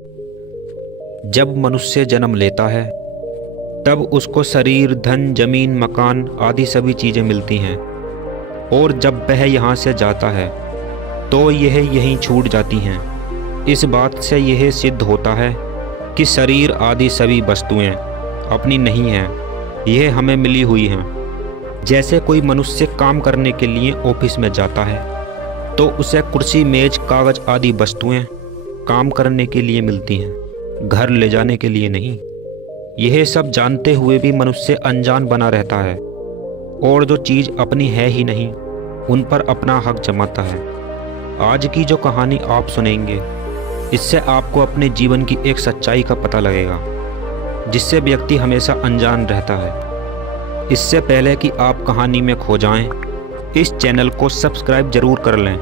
जब मनुष्य जन्म लेता है तब उसको शरीर, धन, जमीन, मकान आदि सभी चीज़ें मिलती हैं और जब वह यहाँ से जाता है तो यह यहीं छूट जाती हैं। इस बात से यह सिद्ध होता है कि शरीर आदि सभी वस्तुएं अपनी नहीं हैं, यह हमें मिली हुई हैं। जैसे कोई मनुष्य काम करने के लिए ऑफिस में जाता है तो उसे कुर्सी, मेज, कागज आदि वस्तुएं काम करने के लिए मिलती हैं, घर ले जाने के लिए नहीं। यह सब जानते हुए भी मनुष्य अनजान बना रहता है और जो चीज़ अपनी है ही नहीं उन पर अपना हक जमाता है। आज की जो कहानी आप सुनेंगे इससे आपको अपने जीवन की एक सच्चाई का पता लगेगा जिससे व्यक्ति हमेशा अनजान रहता है। इससे पहले कि आप कहानी में खो जाएं, इस चैनल को सब्सक्राइब जरूर कर लें।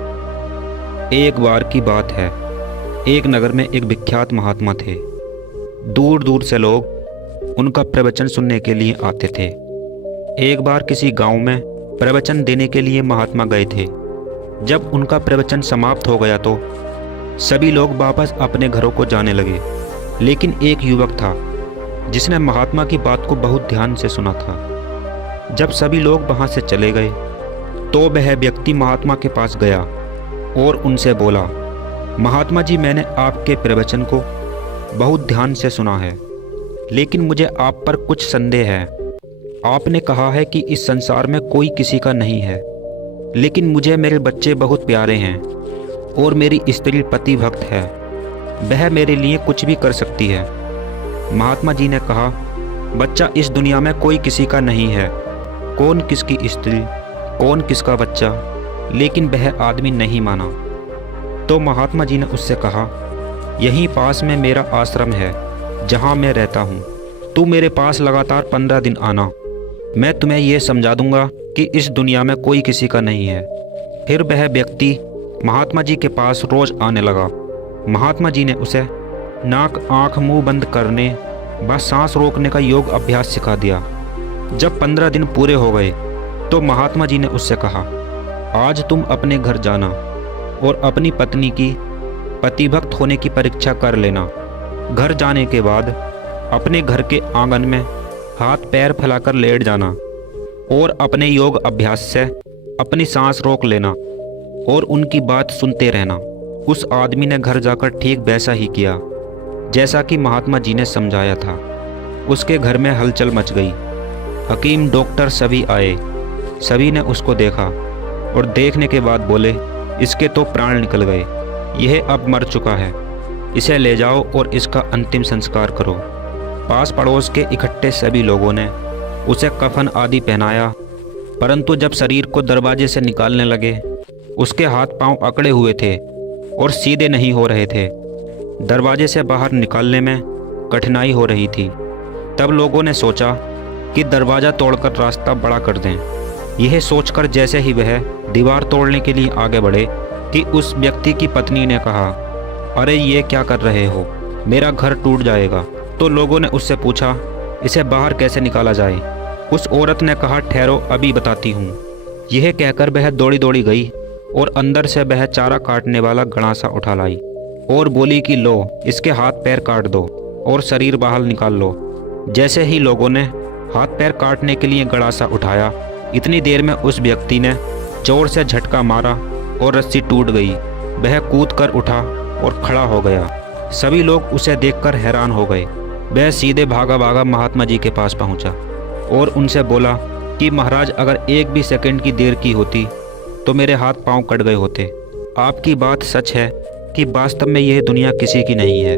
एक बार की बात है, एक नगर में एक विख्यात महात्मा थे। दूर दूर से लोग उनका प्रवचन सुनने के लिए आते थे। एक बार किसी गांव में प्रवचन देने के लिए महात्मा गए थे। जब उनका प्रवचन समाप्त हो गया तो सभी लोग वापस अपने घरों को जाने लगे, लेकिन एक युवक था जिसने महात्मा की बात को बहुत ध्यान से सुना था। जब सभी लोग वहां से चले गए तो वह व्यक्ति महात्मा के पास गया और उनसे बोला, महात्मा जी, मैंने आपके प्रवचन को बहुत ध्यान से सुना है, लेकिन मुझे आप पर कुछ संदेह है। आपने कहा है कि इस संसार में कोई किसी का नहीं है, लेकिन मुझे मेरे बच्चे बहुत प्यारे हैं और मेरी स्त्री पति भक्त है, वह मेरे लिए कुछ भी कर सकती है। महात्मा जी ने कहा, बच्चा, इस दुनिया में कोई किसी का नहीं है, कौन किसकी स्त्री, कौन किसका बच्चा, लेकिन वह आदमी नहीं माना। तो महात्मा जी ने उससे कहा, यहीं पास में मेरा आश्रम है जहाँ मैं रहता हूँ, तू मेरे पास लगातार 15 दिन आना, मैं तुम्हें यह समझा दूंगा कि इस दुनिया में कोई किसी का नहीं है। फिर वह व्यक्ति महात्मा जी के पास रोज आने लगा। महात्मा जी ने उसे नाक, आँख, मुंह बंद करने व सांस रोकने का योग अभ्यास सिखा दिया। जब 15 दिन पूरे हो गए तो महात्मा जी ने उससे कहा, आज तुम अपने घर जाना और अपनी पत्नी की पतिभक्त होने की परीक्षा कर लेना। घर जाने के बाद अपने घर के आंगन में हाथ पैर फैलाकर लेट जाना और अपने योग अभ्यास से अपनी सांस रोक लेना और उनकी बात सुनते रहना। उस आदमी ने घर जाकर ठीक वैसा ही किया जैसा कि महात्मा जी ने समझाया था। उसके घर में हलचल मच गई। हकीम, डॉक्टर सभी आए। सभी ने उसको देखा और देखने के बाद बोले, इसके तो प्राण निकल गए, यह अब मर चुका है, इसे ले जाओ और इसका अंतिम संस्कार करो। पास पड़ोस के इकट्ठे सभी लोगों ने उसे कफन आदि पहनाया, परंतु जब शरीर को दरवाजे से निकालने लगे उसके हाथ पांव अकड़े हुए थे और सीधे नहीं हो रहे थे। दरवाजे से बाहर निकालने में कठिनाई हो रही थी। तब लोगों ने सोचा कि दरवाज़ा तोड़कर रास्ता बड़ा कर दें। यह सोचकर जैसे ही वह दीवार तोड़ने के लिए आगे बढ़े कि उस व्यक्ति की पत्नी ने कहा, अरे ये क्या कर रहे हो, मेरा घर टूट जाएगा। तो लोगों ने उससे पूछा, इसे बाहर कैसे निकाला जाए। उस औरत ने कहा, ठहरो, अभी बताती हूँ। यह कहकर वह दौड़ी दौड़ी गई और अंदर से वह चारा काटने वाला गड़ासा उठा लाई और बोली कि लो, इसके हाथ पैर काट दो और शरीर बाहर निकाल लो। जैसे ही लोगों ने हाथ पैर काटने के लिए गड़ासा उठाया, इतनी देर में उस व्यक्ति ने जोर से झटका मारा और रस्सी टूट गई। वह कूद कर उठा और खड़ा हो गया। सभी लोग उसे देखकर हैरान हो गए। वह सीधे भागा भागा महात्मा जी के पास पहुंचा और उनसे बोला कि महाराज, अगर एक भी सेकंड की देर की होती तो मेरे हाथ पांव कट गए होते। आपकी बात सच है कि वास्तव में यह दुनिया किसी की नहीं है।